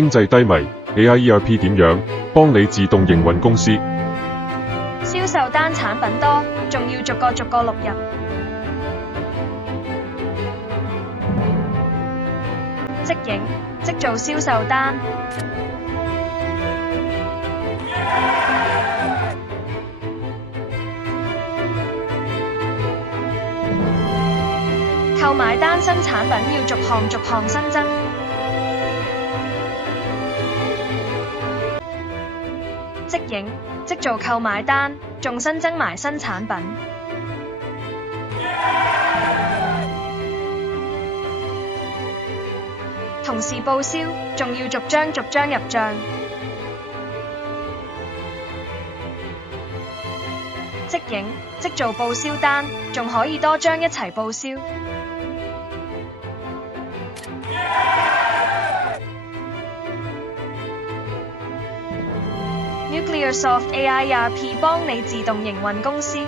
經濟低迷 ，AI ERP 點樣幫你自動營運公司？銷售單產品多，仲要逐個錄入。即影即做銷售單。購買單新產品要逐項新增。即影即做購買單，仲新增埋新產品。同時報銷，仲要逐張入帳。即影即做報銷單，仲可以多張一齊報銷。Nuclearsoft AI ERP 幫你自動營運公司。